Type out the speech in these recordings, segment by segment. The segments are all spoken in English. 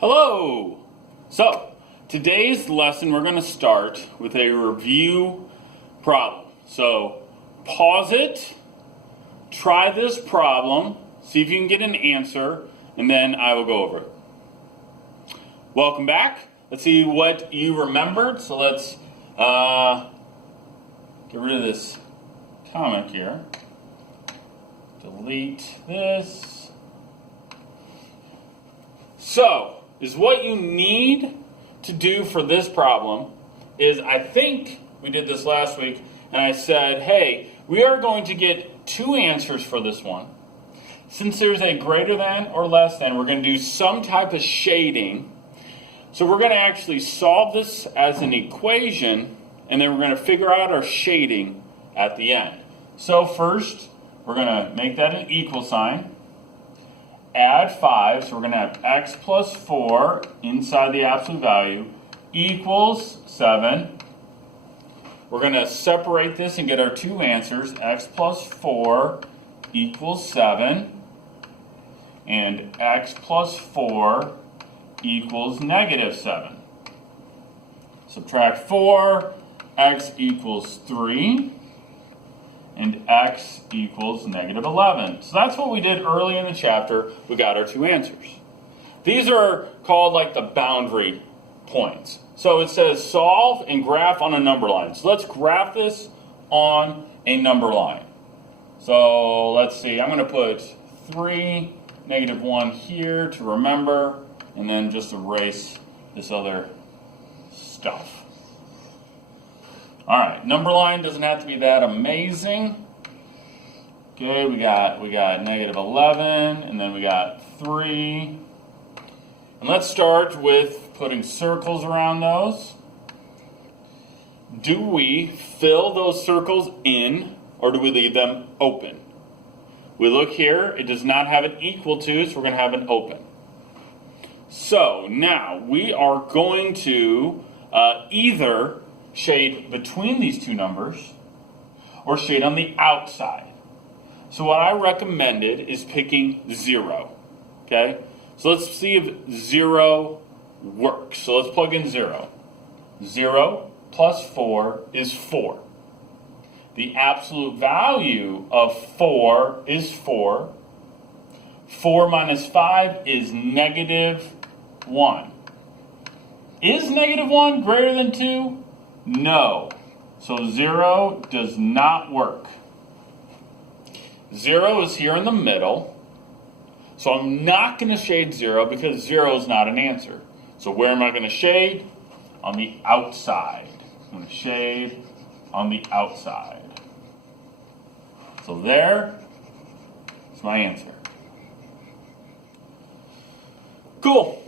Hello! So, today's lesson we're going to start with a review problem. So, pause it, try this problem, see if you can get an answer, and then I will go over it. Welcome back. Let's see what you remembered. So let's get rid of this comic here. Delete this. So, is what you need to do for this problem is, I think we did this last week, and I said, hey, we are going to get two answers for this one. Since there's a greater than or less than, we're going to do some type of shading. So we're going to actually solve this as an equation, and then we're going to figure out our shading at the end. So first, we're going to make that an equal sign. Add 5, so we're going to have x plus 4 inside the absolute value equals 7. We're going to separate this and get our two answers. X plus 4 equals 7. And x plus 4 equals negative 7. Subtract 4, x equals 3. And x equals negative 11. So that's what we did early in the chapter. We got our two answers. These are called like the boundary points. So it says solve and graph on a number line. So let's graph this on a number line. So let's see, I'm going to put 3, negative 1 here to remember, and then just erase this other stuff. All right, number line doesn't have to be that amazing. Okay, we got negative 11, and then we got 3. And let's start with putting circles around those. Do we fill those circles in, or do we leave them open? We look here, it does not have an equal to, so we're going to have an open. So now we are going to either shade between these two numbers or shade on the outside. So what I recommended is picking 0. Okay? So let's see if 0 works. So let's plug in 0. 0 plus 4 is 4. The absolute value of 4 is 4. 4 minus 5 is negative 1. Is negative 1 greater than 2? No. So 0 does not work. 0 is here in the middle. So I'm not going to shade 0 because 0 is not an answer. So where am I going to shade? On the outside. I'm going to shade on the outside. So there is my answer. Cool.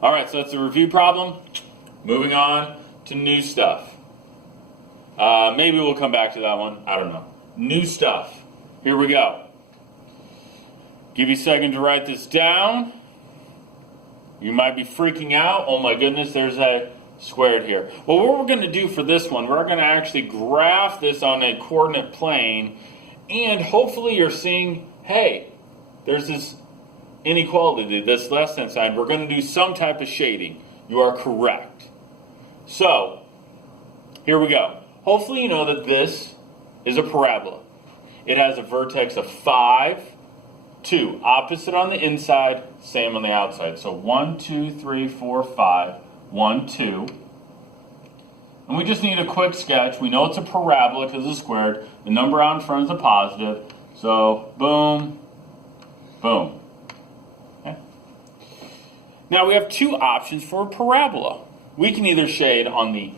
All right, so that's the review problem. Moving on to new stuff. Maybe we'll come back to that one. I don't know. New stuff. Here we go. Give you a second to write this down. You might be freaking out. Oh my goodness, there's a squared here. Well, what we're going to do for this one, we're going to actually graph this on a coordinate plane, and hopefully you're seeing, hey, there's this inequality, this less than sign. We're going to do some type of shading. You are correct. So, here we go. Hopefully you know that this is a parabola. It has a vertex of 5, 2. Opposite on the inside, same on the outside. So 1, 2, 3, 4, 5. 1, 2. And we just need a quick sketch. We know it's a parabola because it's squared. The number out in front is a positive. So boom, boom. Okay. Now we have two options for a parabola. We can either shade on the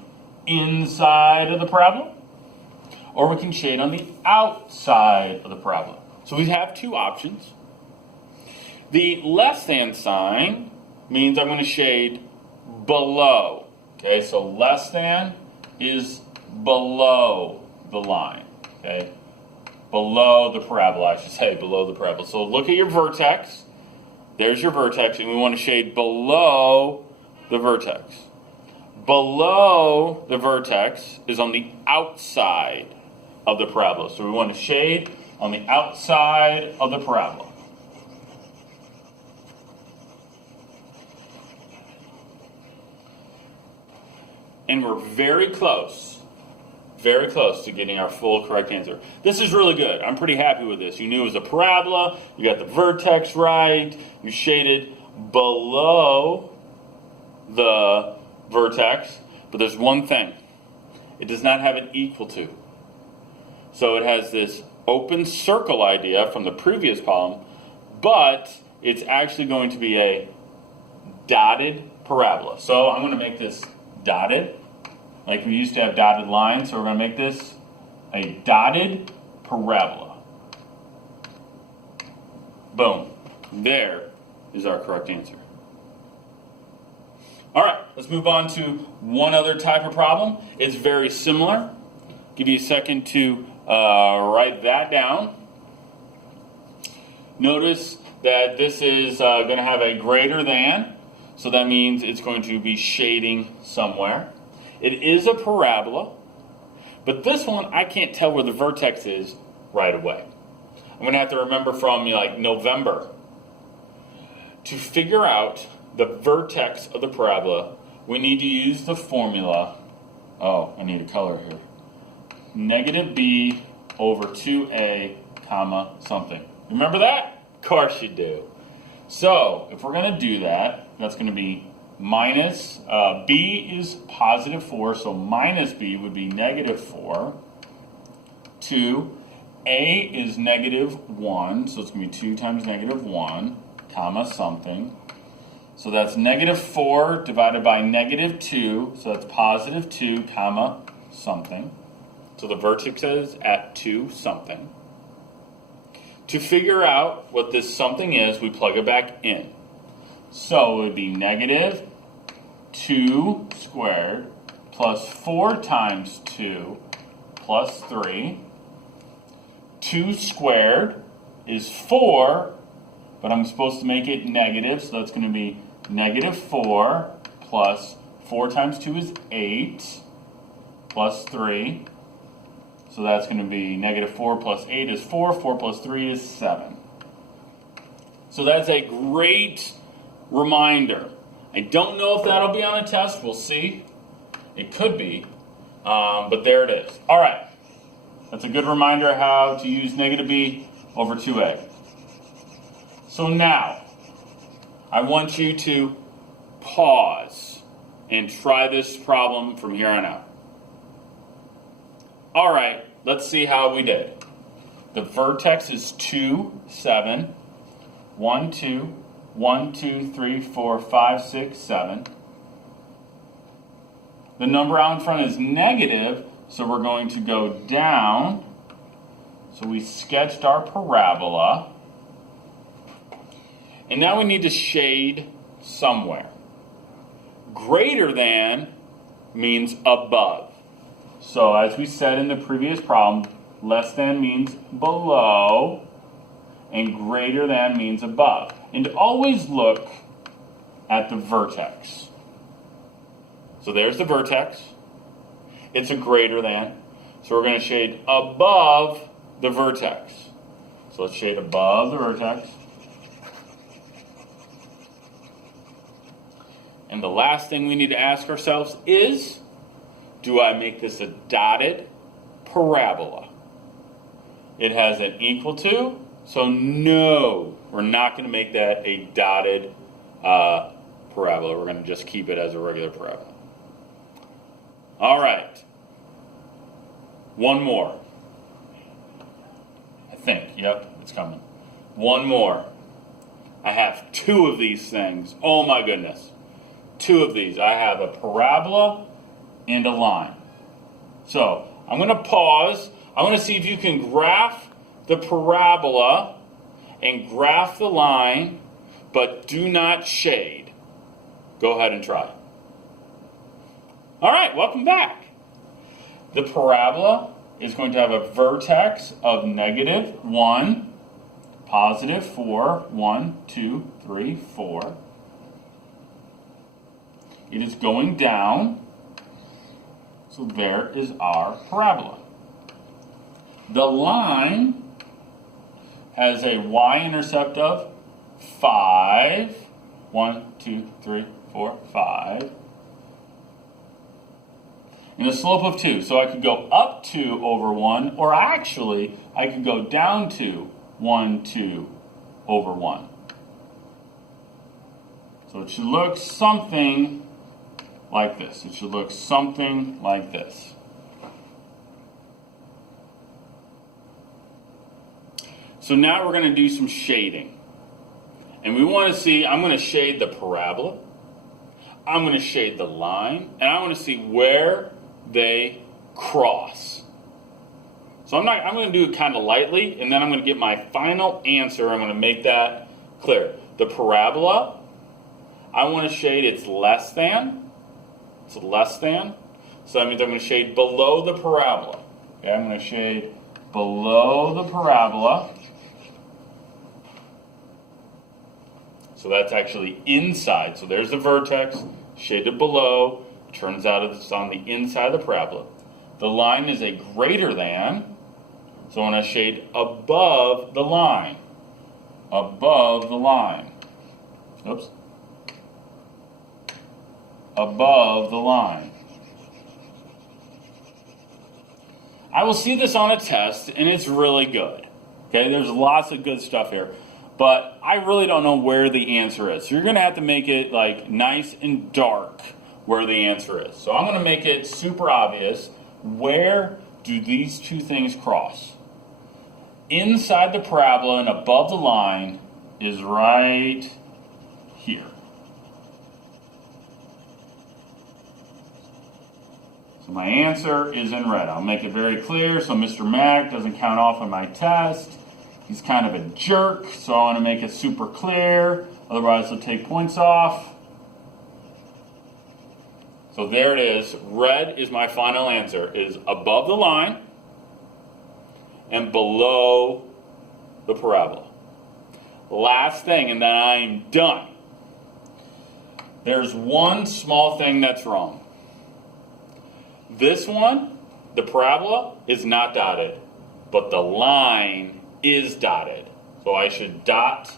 inside of the parabola, or we can shade on the outside of the parabola. So we have two options. The less than sign means I'm going to shade below. Okay, so less than is below the line. Okay, below the parabola, I should say, below the parabola. So look at your vertex. There's your vertex, and we want to shade below the vertex. Below the vertex is on the outside of the parabola. So we want to shade on the outside of the parabola. And we're very close to getting our full correct answer. This is really good. I'm pretty happy with this. You knew it was a parabola. You got the vertex right. You shaded below the vertex. But there's one thing. It does not have an equal to. So it has this open circle idea from the previous problem, but it's actually going to be a dotted parabola. So I'm going to make this dotted, like we used to have dotted lines. So we're going to make this a dotted parabola. Boom. There is our correct answer. All right, let's move on to one other type of problem. It's very similar. Give you a second to write that down. Notice that this is going to have a greater than, so that means it's going to be shading somewhere. It is a parabola, but this one I can't tell where the vertex is right away. I'm going to have to remember from like November. To figure out the vertex of the parabola, we need to use the formula. Oh, I need a color here. Negative b over 2a comma something. Remember that? Of course you do. So if we're going to do that, that's going to be minus, b is positive 4, so minus b would be negative 4. 2, a is negative 1, so it's going to be 2 times negative 1, comma something. So that's negative 4 divided by negative 2, so that's positive 2, comma something. So the vertex is at 2 something. To figure out what this something is, we plug it back in. So it would be negative 2 squared plus 4 times 2 plus 3. 2 squared is 4, but I'm supposed to make it negative, so that's going to be negative 4 plus 4 times 2 is 8 plus 3. So that's going to be negative 4 plus 8 is 4. 4 plus 3 is 7. So that's a great reminder. I don't know if that'll be on a test. We'll see. It could be. But there it is. All right. That's a good reminder how to use negative b over 2a. So now, I want you to pause and try this problem from here on out. All right, let's see how we did. The vertex is 2, 7, 1, 2, 1, 2, 3, 4, 5, 6, 7. The number out in front is negative, so we're going to go down. So we sketched our parabola. And now we need to shade somewhere. Greater than means above. So as we said in the previous problem, less than means below, and greater than means above. And always look at the vertex. So there's the vertex. It's a greater than. So we're going to shade above the vertex. So let's shade above the vertex. And the last thing we need to ask ourselves is, do I make this a dotted parabola? It has an equal to, so no, we're not going to make that a dotted parabola. We're going to just keep it as a regular parabola. All right. One more. I think, yep, it's coming. One more. I have 2 of these things. Oh my goodness. 2 of these. I have a parabola and a line. So I'm going to pause. I want to see if you can graph the parabola and graph the line, but do not shade. Go ahead and try. All right, welcome back. The parabola is going to have a vertex of negative 1, positive 4, 1, 2, 3, 4. It is going down. So there is our parabola. The line has a y-intercept of 5. 1, 2, 3, 4, 5. and a slope of 2. So I could go up 2 over 1, or actually, I could go down to 1, 2 over 1. So it should look something like this. It should look something like this. So now we're going to do some shading. And we want to see, I'm going to shade the parabola. I'm going to shade the line. And I want to see where they cross. So I'm going to do it kind of lightly, and then I'm going to get my final answer. I'm going to make that clear. The parabola, I want to shade it's less than. It's less than. So that means I'm going to shade below the parabola. Okay, I'm going to shade below the parabola. So that's actually inside. So there's the vertex, shaded below. Turns out it's on the inside of the parabola. The line is a greater than. So I want to shade above the line. Above the line. Oops. Above the line. I will see this on a test, and it's really good. Okay, there's lots of good stuff here. But I really don't know where the answer is. So you're going to have to make it like nice and dark where the answer is. So I'm going to make it super obvious. Where do these two things cross? Inside the parabola and above the line is right here. So my answer is in red. I'll make it very clear so Mr. Mack doesn't count off on my test. He's kind of a jerk, so I want to make it super clear. Otherwise, he'll take points off. So there it is. Red is my final answer. It is above the line and below the parabola. Last thing, and then I'm done. There's one small thing that's wrong. This one, the parabola, is not dotted, but the line is dotted. So I should dot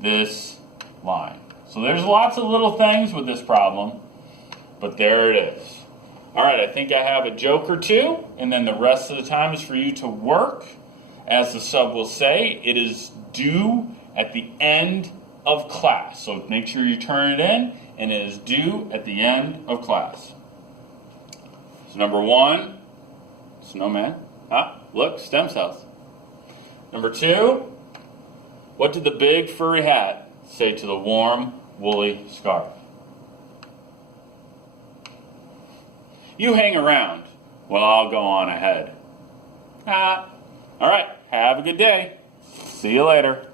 this line. So there's lots of little things with this problem, but there it is. All right, I think I have a joke or two, and then the rest of the time is for you to work. As the sub will say, it is due at the end of class. So make sure you turn it in, and it is due at the end of class. So number 1, snowman. Look, stem cells. Number 2, what did the big furry hat say to the warm, woolly scarf? You hang around while I'll go on ahead. All right, have a good day. See you later.